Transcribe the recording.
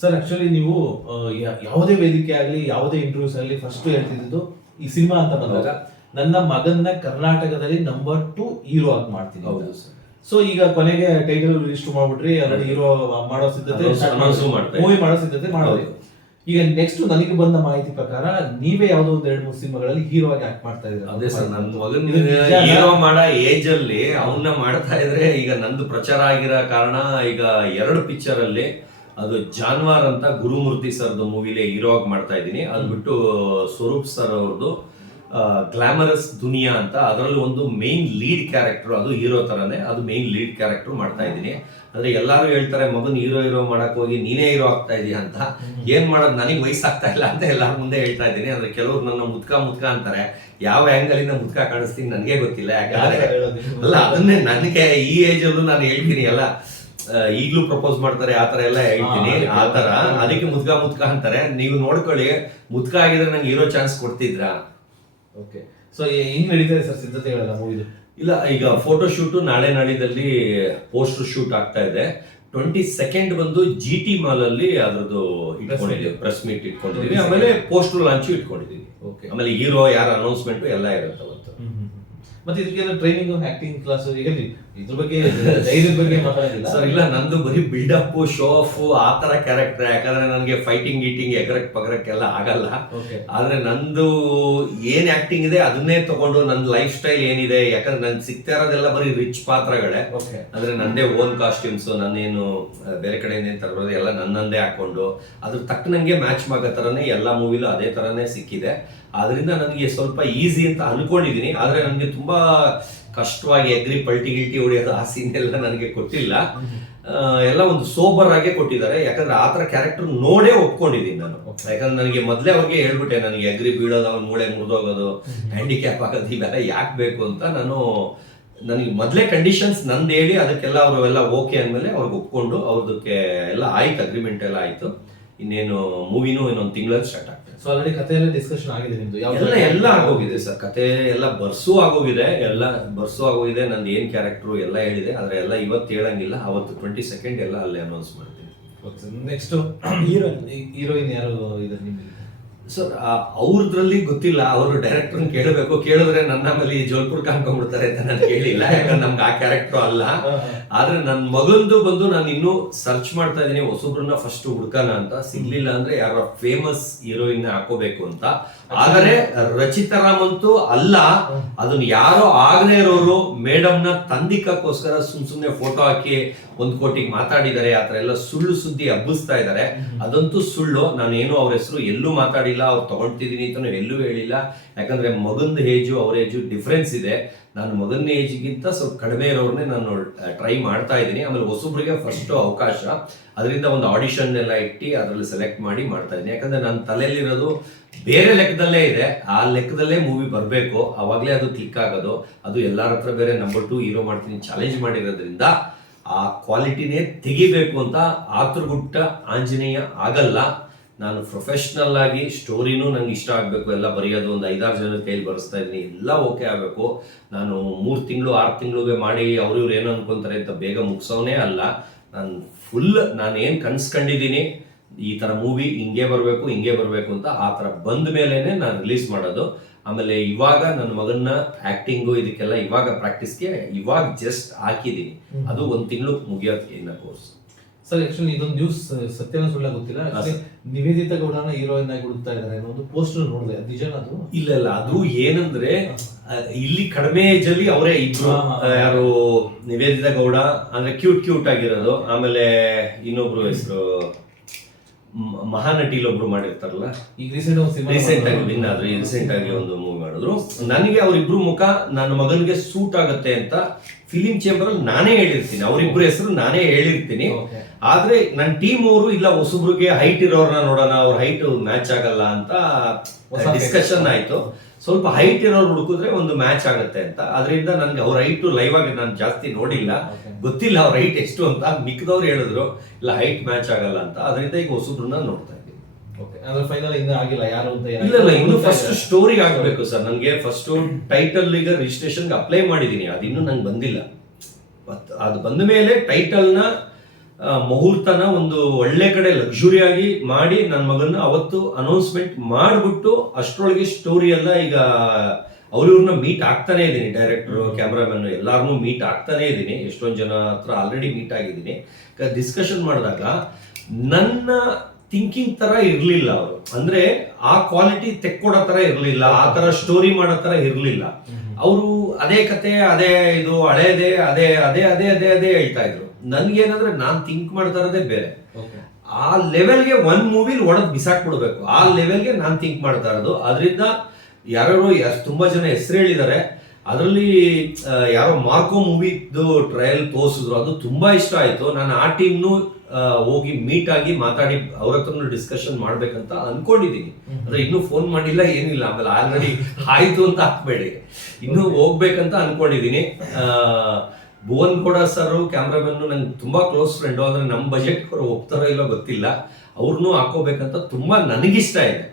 Sir actually ನೀವು ಯಾವುದೇ ವೇದಿಕೆ ಆಗಲಿ ಯಾವುದೇ ಇಂಟರ್ವ್ಯೂಸ್ ಆಗಲಿ ಫಸ್ಟ್ ಹೇಳ್ತಿದ್ದು ಈ ಸಿನಿಮಾ ಅಂತ ಬಂದಾಗ ನನ್ನ ಮಗನ್ನ ಕರ್ನಾಟಕದಲ್ಲಿ ನಂಬರ್ 2 ಹೀರೋ ಆಗಿ ಮಾಡ್ತೀನಿ. ಹೌದು ಸರ್. ಸೊ ಈಗ ಕೊನೆಗೆ ಟೈಟಲ್ ರಿಜಿಸ್ಟರ್ ಮಾಡ್ಬಿಟ್ರಿ, ಆಲ್ರೆಡಿ ಹೀರೋ ಮಾಡೋ ಸಿದ್ಧತೆ, ಮೂವಿ ಮಾಡೋ ಸಿದ್ಧತೆ ಮಾಡೋದು. ಈಗ ನೆಕ್ಸ್ಟ್ ನನಗೆ ಬಂದ ಮಾಹಿತಿ ಪ್ರಕಾರ ನೀವೇ ಯಾವ್ದೋ ಒಂದು 2-3 ಸಿನಿಮಾಗಳಲ್ಲಿ ಹೀರೋ ಆಗಿ ಆಕ್ಟ್ ಮಾಡ್ತಾ ಇದ್ದೀರಾ. ಅದೇ ಸರ್, ನನ್ನ ಮಗನ ಹೀರೋ ಮಾಡೋ ಏಜ್ ಅಲ್ಲಿ ಅವನ್ನ ಮಾಡ್ತಾ ಇದ್ರೆ ಈಗ ನಂದು ಪ್ರಚಾರ ಆಗಿರೋ ಕಾರಣ ಈಗ 2 ಪಿಕ್ಚರ್ ಅಲ್ಲಿ ಅದು ಜಾನ್ವಾರ್ ಅಂತ ಗುರುಮೂರ್ತಿ ಸರ್ದು ಮೂವಿಲಿ ಹೀರೋ ಆಗಿ ಮಾಡ್ತಾ ಇದ್ದೀನಿ. ಅದು ಬಿಟ್ಟು ಸ್ವರೂಪ್ ಸರ್ ಅವ್ರದ್ದು ಗ್ಲಾಮರಸ್ ದುನಿಯಾ ಅಂತ ಅದರಲ್ಲಿ ಒಂದು ಮೇನ್ ಲೀಡ್ ಕ್ಯಾರೆಕ್ಟರ್, ಅದು ಹೀರೋ ತರನೇ, ಅದು ಮೇನ್ ಲೀಡ್ ಕ್ಯಾರೆಕ್ಟರ್ ಮಾಡ್ತಾ ಇದ್ದೀನಿ. ಅಂದ್ರೆ ಎಲ್ಲರೂ ಹೇಳ್ತಾರೆ ಮಗನ್ ಹೀರೋ ಮಾಡಕ್ ಹೋಗಿ ನೀನೇ ಹೀರೋ ಆಗ್ತಾ ಇದೀಯ ಅಂತ. ಏನ್ ಮಾಡೋದು, ನನಗೆ ವಯಸ್ಸಾಗ್ತಾ ಇಲ್ಲ ಅಂತ ಎಲ್ಲಾರ ಮುಂದೆ ಹೇಳ್ತಾ ಇದ್ದೀನಿ. ಅಂದ್ರೆ ಕೆಲವರು ನನ್ನ ಮುದ್ಕ ಅಂತಾರೆ. ಯಾವ ಆಂಗಲ್ ಇಂದ ಮುದ್ಕ ಕಾಣಿಸ್ತೀನಿ ನನಗೆ ಗೊತ್ತಿಲ್ಲ. ಯಾಕಂದ್ರೆ ಅಲ್ಲ, ಅದನ್ನೇ ನನಗೆ ಈ ಏಜ್ ಅಲ್ಲೂ ನಾನು ಹೇಳ್ತೀನಿ ಎಲ್ಲ, ಈಗ್ಲೂ ಪ್ರಪೋಸ್ ಮಾಡ್ತಾರೆ ಆತರ ಎಲ್ಲ ಹೇಳ್ತೀನಿ. ಆತರ ಅದಕ್ಕೆ ಮುದ್ಕ ಅಂತಾರೆ. ನೀವು ನೋಡ್ಕೊಳ್ಳಿ, ಮುದ್ಕ ಆಗಿದ್ರೆ ನಂಗೆ ಹೀರೋ ಚಾನ್ಸ್ ಕೊಡ್ತಿದ್ರಾ? ಓಕೆ, ಸೊ ಹೆಂಗ್ ನಡೀತದೆ ಸರ್ ಸಿದ್ಧತೆಗಳೆಲ್ಲ ಮೂವಿದು? ಇಲ್ಲ, ಈಗ ಫೋಟೋ ಶೂಟ್ ನಾಳೆ ನಾಡಿದಲ್ಲಿ ಪೋಸ್ಟರ್ ಶೂಟ್ ಆಗ್ತಾ ಇದೆ. 22nd ಬಂದು GT ಮಾಲ್ ಅಲ್ಲಿ ಅದ್ರದ್ದು ಇಟ್ಕೊಂಡಿದ್ದೀವಿ, ಪ್ರೆಸ್ ಮೀಟ್ ಇಟ್ಕೊಂಡಿದೀವಿ. ಆಮೇಲೆ ಪೋಸ್ಟರ್ ಲಾಂಚ್ ಇಟ್ಕೊಂಡಿದೀವಿ. ಆಮೇಲೆ ಹೀರೋ ಯಾರ ಅನೌನ್ಸ್ಮೆಂಟ್ ಎಲ್ಲ ಇರುತ್ತೆ ಅವತ್ತು. ಮತ್ತೆ ಇದಕ್ಕೆಲ್ಲ ಟ್ರೈನಿಂಗ್, ಆಕ್ಟಿಂಗ್ ಕ್ಲಾಸ್, ಈಗ ಇದ್ರ ಬಗ್ಗೆ ಧೈರ್ಯದ ಬಗ್ಗೆ ಮಾತಾಡೋದಿಲ್ಲ ಸರ್? ಇಲ್ಲ, ನಂದು ಬರೀ ಬಿಲ್ಡಪ್, ಶೋ ಆಫ್ ಆ ತರ ಕ್ಯಾರೆಕ್ಟರ್. ಯಾಕಂದ್ರೆ ನನಗೆ ಫೈಟಿಂಗ್ ಗೀಟಿಂಗ್ ಎಗರಕ್ ಪಗರಕ್ ಎಲ್ಲ ಆಗಲ್ಲ. ಆದ್ರೆ ನಂದು ಏನ್ ಆಕ್ಟಿಂಗ್ ಇದೆ ಅದನ್ನೇ ತಗೊಂಡು ನನ್ನ ಲೈಫ್ ಸ್ಟೈಲ್ ಏನಿದೆ, ಯಾಕಂದ್ರೆ ನನ್ ಸಿಗ್ತಾ ಇರೋದೆಲ್ಲ ಬರೀ ರಿಚ್ ಪಾತ್ರಗಳೇ. ಅಂದ್ರೆ ನಂದೇ ಓನ್ ಕಾಸ್ಟ್ಯೂಮ್ಸ್, ನಾನೇನು ಬೇರೆ ಕಡೆಯಿಂದ ತರೋದು ಎಲ್ಲ ನನ್ನಂದೇ ಹಾಕೊಂಡು ಅದ್ರ ತಕ್ಕನಂಗೆ ಮ್ಯಾಚ್ ಆಗೋ ತರನೇ ಎಲ್ಲ ಮೂವಿಲೂ ಅದೇ ತರನೇ ಸಿಕ್ಕಿದೆ. ಆದ್ರಿಂದ ನನಗೆ ಸ್ವಲ್ಪ ಈಸಿ ಅಂತ ಅನ್ಕೊಂಡಿದೀನಿ. ಆದ್ರೆ ನನಗೆ ತುಂಬಾ ಕಷ್ಟವಾಗಿ ಪಲ್ಟಿ ಹೊಡೆಯೋದು ಆ ಸೀನ್ ಎಲ್ಲ ನನಗೆ ಕೊಟ್ಟಿಲ್ಲ. ಎಲ್ಲ ಒಂದು ಸೋಬರ್ ಆಗೇ ಕೊಟ್ಟಿದ್ದಾರೆ. ಯಾಕಂದ್ರೆ ಆತರ ಕ್ಯಾರೆಕ್ಟರ್ ನೋಡೇ ಒಪ್ಕೊಂಡಿದ್ದೀನಿ ನಾನು. ಯಾಕಂದ್ರೆ ನನಗೆ ಮೊದ್ಲೇ ಅವ್ರಿಗೆ ಹೇಳ್ಬಿಟ್ಟೆ, ನನಗೆ ಬೀಳೋದು, ಅವ್ನ ಮೂಳೆ ಮುರಿದೋಗೋದು, ಹ್ಯಾಂಡಿಕ್ಯಾಪ್ ಆಗೋದು ಇವೆಲ್ಲ ಯಾಕೆ ಬೇಕು ಅಂತ ನನಗೆ ಮೊದಲೇ ಕಂಡೀಷನ್ಸ್ ನಂದು ಹೇಳಿ ಅದಕ್ಕೆಲ್ಲ ಅವರೆಲ್ಲ ಓಕೆ ಅಂದಮೇಲೆ ಅವ್ರಿಗೆ ಒಪ್ಕೊಂಡು ಅವ್ರದಕ್ಕೆ ಎಲ್ಲ ಆಯ್ತು, ಅಗ್ರಿಮೆಂಟ್ ಎಲ್ಲ ಆಯ್ತು. ಇನ್ನೇನು ಮೂವಿನೂ ಇನ್ನೊಂದು ತಿಂಗಳಲ್ಲಿ ಸ್ಟಾರ್ಟ್ ಆಗ್ತದೆ. ಸೊ ಆಲ್ರೆಡಿ ಕಥೆ ಎಲ್ಲ ಡಿಸ್ಕಷನ್ ಆಗಿದೆ ನಿಮ್ದು? ಎಲ್ಲ ಆಗೋಗಿದೆ ಸರ್, ಕತೆ ಎಲ್ಲ ಬರ್ಸು ಆಗೋಗಿದೆ. ನಂದು ಏನ್ ಕ್ಯಾರೆಕ್ಟರ್ ಎಲ್ಲ ಹೇಳಿದೆ. ಆದ್ರೆ ಎಲ್ಲ ಇವತ್ತು ಹೇಳಂಗಿಲ್ಲ, ಅವತ್ತು 22nd ಎಲ್ಲ ಅಲ್ಲೇ ಅನೌನ್ಸ್ ಮಾಡ್ತೀನಿ. ನೆಕ್ಸ್ಟ್ ಹೀರೋಯಿನ್ ಯಾರು ಇದ್ದಾರೆ ನಿಮಗೆ ಸರ್? ಅವ್ರದ್ರಲ್ಲಿ ಗೊತ್ತಿಲ್ಲ, ಅವರು ಡೈರೆಕ್ಟರ್ ಕೇಳಿದ್ರೆ ನನ್ನ ಆಮೇಲೆ ಜೋಲ್ಪುರ್ ಕಾಣ್ಕೊಂಡ್ಬಿಡ್ತಾರೆ ಅಂತ ನಾನು ಕೇಳಿಲ್ಲ. ಯಾಕಂದ್ರೆ ನಮ್ಗೆ ಆ ಕ್ಯಾರೆಕ್ಟರ್ ಅಲ್ಲ. ಆದ್ರೆ ನನ್ನ ಮಗಂದು ಬಂದು ನಾನು ಇನ್ನೂ ಸರ್ಚ್ ಮಾಡ್ತಾ ಇದ್ದೀನಿ, ಹೊಸೊಬ್ರನ್ನ ಫಸ್ಟ್ ಹುಡ್ಕನ ಅಂತ. ಸಿಗ್ಲಿಲ್ಲ ಅಂದ್ರೆ ಯಾರ ಫೇಮಸ್ ಹೀರೋಯಿನ್ ಹಾಕೋಬೇಕು ಅಂತ. ಆದರೆ ರಚಿತಾ ರಾಮ್ ಅಂತೂ ಅಲ್ಲ, ಅದನ್ನ ಯಾರೋ ಆಗನೇ ಇರೋರು ಮೇಡಮ್ನ ತಂದಿಕ್ಕೋಸ್ಕರ ಸುಮ್ನೆ ಫೋಟೋ ಹಾಕಿ 1 ಕೋಟಿಗೆ ಮಾತಾಡಿದ್ದಾರೆ. ಆತರ ಎಲ್ಲ ಸುಳ್ಳು ಸುದ್ದಿ ಹಬ್ಬಿಸ್ತಾ ಇದ್ದಾರೆ. ಅದಂತೂ ಸುಳ್ಳು. ನಾನೇನು ಅವ್ರ ಹೆಸರು ಎಲ್ಲೂ ಮಾತಾಡಿಲ್ಲ, ಅವ್ರು ತಗೊಳ್ತಿದೀನಿ ಅಂತ ಎಲ್ಲೂ ಹೇಳಿಲ್ಲ. ಯಾಕಂದ್ರೆ ಮಗಂದು ಏಜು ಅವ್ರ ಏಜು ಡಿಫ್ರೆನ್ಸ್ ಇದೆ. ನಾನು ಮಗನ ಏಜ್ಗಿಂತ ಸ್ವಲ್ಪ ಕಡಿಮೆ ಇರೋರ್ನೇ ನಾನು ಟ್ರೈ ಮಾಡ್ತಾ ಇದ್ದೀನಿ. ಆಮೇಲೆ ಹೊಸಬ್ರಿಗೆ ಫಸ್ಟ್ ಅವಕಾಶ, ಅದರಿಂದ ಒಂದು ಆಡಿಷನ್ ಎಲ್ಲ ಇಟ್ಟು ಅದರಲ್ಲಿ ಸೆಲೆಕ್ಟ್ ಮಾಡಿ ಮಾಡ್ತಾ ಇದ್ದೀನಿ. ಯಾಕಂದ್ರೆ ನನ್ನ ತಲೆಯಲ್ಲಿರೋದು ಬೇರೆ ಲೆಕ್ಕದಲ್ಲೇ ಇದೆ. ಆ ಲೆಕ್ಕದಲ್ಲೇ ಮೂವಿ ಬರಬೇಕು, ಅವಾಗಲೇ ಅದು ಕ್ಲಿಕ್ ಆಗೋದು. ಅದು ಎಲ್ಲರ ಹತ್ರ ಬೇರೆ ನಂಬರ್ 2 ಹೀರೋ ಮಾಡ್ತೀನಿ ಚಾಲೆಂಜ್ ಮಾಡಿರೋದ್ರಿಂದ ಆ ಕ್ವಾಲಿಟಿನೇ ತೆಗಿಬೇಕು ಅಂತ ಆತುರಗುಟ್ಟ ಆಂಜನೇಯ ಆಗಲ್ಲ. ನಾನು ಪ್ರೊಫೆಷ್ನಲ್ ಆಗಿ ಸ್ಟೋರಿನೂ ನಂಗೆ ಇಷ್ಟ ಆಗಬೇಕು, ಎಲ್ಲ ಬರೆಯೋದು ಒಂದು 5-6 ಜನರ ಕೈಲಿ ಬರೆಸ್ತಾ ಇದ್ದೀನಿ, ಎಲ್ಲ ಓಕೆ ಆಗಬೇಕು. ನಾನು 3 ತಿಂಗಳು 6 ತಿಂಗಳಿಗೆ ಮಾಡಿ ಅವ್ರು ಏನು ಅನ್ಕೊಂತಾರೆ ಅಂತ ಬೇಗ ಮುಗಿಸೋನೇ ಅಲ್ಲ. ನಾನು ಏನು ಕನ್ಸ್ಕೊಂಡಿದ್ದೀನಿ, ಈ ಥರ ಮೂವಿ ಹಿಂಗೆ ಬರಬೇಕು ಅಂತ ಆ ಥರ ಬಂದ ಮೇಲೇನೆ ನಾನು ರಿಲೀಸ್ ಮಾಡೋದು. ಆಮೇಲೆ ಇವಾಗ ನನ್ನ ಮಗನ್ನ ಆಕ್ಟಿಂಗು ಇದಕ್ಕೆಲ್ಲ ಇವಾಗ ಪ್ರಾಕ್ಟೀಸ್ಗೆ ಇವಾಗ ಜಸ್ಟ್ ಹಾಕಿದ್ದೀನಿ. ಅದು 1 ತಿಂಗಳು ಮುಗಿಯೋದಕ್ಕೆ ಇನ್ನ ಕೋರ್ಸ್. ಸರ್ ಆಕ್ಚುಲಿ ಇದೊಂದು ನ್ಯೂಸ್ ಸತ್ಯನ ಸುಳ್ಳ ಗೊತ್ತಿಲ್ಲ, ನಿವೇದಿತಾ ಗೌಡನ ಹೀರೋಯಿನ್ ಆಗಿ ಹುಡುಕ್ತಾ ಇದ್ದಾರೆ ಅನ್ನೋ ಒಂದು ಪೋಸ್ಟರ್ ನೋಡಿದೆ, ನಿಜನ ಅದು? ಇಲ್ಲ, ಅದು ಏನಂದ್ರೆ ಇಲ್ಲಿ ಕಡಿಮೆ ಏಜ್ ಅಲ್ಲಿ ಅವರೇ ಇಬ್ರು, ಯಾರು ನಿವೇದಿತಾ ಗೌಡ ಅಂದ್ರೆ ಕ್ಯೂಟ್ ಆಗಿರೋದು. ಆಮೇಲೆ ಇನ್ನೊಬ್ರು ಹೆಸರು ಮಹಾನಟಿಲಿ ಒಬ್ರು ಮಾಡಿರ್ತಾರಲ್ಲ, ಈಗ ರೀಸೆಂಟ್ ಆಗಿ ಒಂದು ಮೂವಿ ಮಾಡಿದ್ರು. ನನಗೆ ಅವ್ರಿಬ್ರು ಮುಖ ನನ್ನ ಮಗನಿಗೆ ಸೂಟ್ ಆಗುತ್ತೆ ಅಂತ ಫಿಲಿಂ ಚೇಂಬರ್ ಅಲ್ಲಿ ನಾನೇ ಹೇಳಿರ್ತೀನಿ, ಅವರಿಬ್ರು ಹೆಸರು ನಾನೇ ಹೇಳಿರ್ತೀನಿ. ಆದ್ರೆ ನನ್ನ ಟೀಮ್ ಅವರು ಇಲ್ಲ, ಹೊಸಬ್ರಿಗೆ ಹೈಟ್ ಇರೋರ್ನ ನೋಡೋಣ, ಅವ್ರ ಹೈಟ್ ಮ್ಯಾಚ್ ಆಗಲ್ಲ ಅಂತ ಡಿಸ್ಕಷನ್ ಆಯ್ತು. ಸ್ವಲ್ಪ ಹೈಟ್ ಇರೋರು ಹುಡುಕಿದ್ರೆ ಒಂದು ಮ್ಯಾಚ್ ಆಗುತ್ತೆ ಅಂತ. ಅದರಿಂದ ನನ್ಗೆ ಅವ್ರ ಹೈಟ್ ಲೈವ್ ಆಗಿ ನಾನು ಜಾಸ್ತಿ ನೋಡಿಲ್ಲ, ಗೊತ್ತಿಲ್ಲ ಅವ್ರ ಹೈಟ್ ಎಷ್ಟು ಅಂತ. ಮಿಕ್ಕದವ್ರು ಹೇಳಿದ್ರು ಇಲ್ಲ ಹೈಟ್ ಮ್ಯಾಚ್ ಆಗಲ್ಲ ಅಂತ. ಅದರಿಂದ ಈಗ ಹೊಸಬ್ರನ್ನ ನೋಡ್ತಾ ಇದ್ದೀನಿ. ಇಲ್ಲ, ಇನ್ನು ಫಸ್ಟ್ ಸ್ಟೋರಿ ಆಗ್ಬೇಕು ಸರ್. ನನ್ಗೆ ಫಸ್ಟ್ ಟೈಟಲ್ ಈಗ ರಿಜಿಸ್ಟ್ರೇಷನ್ ಅಪ್ಲೈ ಮಾಡಿದೀನಿ, ಅದು ಇನ್ನೂ ನಂಗೆ ಬಂದಿಲ್ಲ. ಅದು ಬಂದ ಮೇಲೆ ಟೈಟಲ್ ನ ಮುಹೂರ್ತನ ಒಂದು ಒಳ್ಳೆ ಕಡೆ ಲಕ್ಸುರಿಯಾಗಿ ಮಾಡಿ ನನ್ನ ಮಗನ್ನ ಅವತ್ತು ಅನೌನ್ಸ್ಮೆಂಟ್ ಮಾಡ್ಬಿಟ್ಟು ಅಷ್ಟರೊಳಗೆ ಸ್ಟೋರಿ ಎಲ್ಲ ಈಗ ಅವ್ರಿವ್ರನ್ನ ಮೀಟ್ ಆಗ್ತಾನೆ ಇದ್ದೀನಿ, ಡೈರೆಕ್ಟರ್ ಕ್ಯಾಮ್ರಾಮನ್ ಎಲ್ಲಾರನ್ನೂ ಮೀಟ್ ಆಗ್ತಾನೆ ಇದ್ದೀನಿ, ಎಷ್ಟೊಂದು ಜನ ಹತ್ರ ಆಲ್ರೆಡಿ ಮೀಟ್ ಆಗಿದ್ದೀನಿ. ಡಿಸ್ಕಷನ್ ಮಾಡಿದಾಗ ನನ್ನ ಥಿಂಕಿಂಗ್ ತರ ಇರ್ಲಿಲ್ಲ ಅವರು, ಅಂದ್ರೆ ಆ ಕ್ವಾಲಿಟಿ ತೆಕ್ಕೊಡೋ ತರ ಇರ್ಲಿಲ್ಲ, ಆ ತರ ಸ್ಟೋರಿ ಮಾಡೋ ತರ ಇರ್ಲಿಲ್ಲ. ಅವರು ಅದೇ ಕತೆ, ಅದೇ ಇದು ಹಳೇದೇ, ಅದೇ ಅದೇ ಅದೇ ಅದೇ ಅದೇ ಹೇಳ್ತಾ ಇದ್ರು. ನನ್ಗೇನಂದ್ರೆ ನಾನ್ ಥಿಂಕ್ ಮಾಡ್ತಾ ಇರೋದೇ ಬೇರೆ. ಆ ಲೆವೆಲ್ಗೆ ಒಂದ್ ಮೂವಿಲಿ ಒಳಗ್ ಬಿಸಾಕ್ಬಿಡ್ಬೇಕು, ಆ ಲೆವೆಲ್ಗೆ ನಾನ್ ಥಿಂಕ್ ಮಾಡ್ತಾ ಇರೋದು. ಅದರಿಂದ ಯಾರು ತುಂಬಾ ಜನ ಹೆಸರು ಹೇಳಿದ್ದಾರೆ. ಅದರಲ್ಲಿ ಯಾರೋ ಮಾರ್ಕೋ ಮೂವಿದು ಟ್ರಯಲ್ ತೋರಿಸಿದ್ರು, ಅದು ತುಂಬಾ ಇಷ್ಟ ಆಯ್ತು. ನಾನು ಆ ಟೀಮ್ನು ಹೋಗಿ ಮೀಟ್ ಆಗಿ ಮಾತಾಡಿ ಅವ್ರ ಹತ್ರ ಡಿಸ್ಕಷನ್ ಮಾಡ್ಬೇಕಂತ ಅನ್ಕೊಂಡಿದೀನಿ. ಅಂದ್ರೆ ಇನ್ನೂ ಫೋನ್ ಮಾಡಿಲ್ಲ, ಏನಿಲ್ಲ. ಆಮೇಲೆ ಆಲ್ರೆಡಿ ಆಯ್ತು ಅಂತ ಹಾಕ್ಬೇಡಿ, ಇನ್ನೂ ಹೋಗ್ಬೇಕಂತ ಅನ್ಕೊಂಡಿದೀನಿ. ಭುವನ್ ಗೌಡ ಸರ್ ಕ್ಯಾಮ್ರಾಮನ್ ನಂಗೆ ತುಂಬಾ ಕ್ಲೋಸ್ ಫ್ರೆಂಡು. ಅಂದ್ರೆ ನಮ್ಮ ಬಜೆಟ್ ಒಪ್ತಾರೋ ಇಲ್ಲೋ ಗೊತ್ತಿಲ್ಲ, ಅವ್ರನ್ನೂ ಹಾಕೋಬೇಕಂತ ತುಂಬಾ ನನಗಿಷ್ಟ ಇದೆ.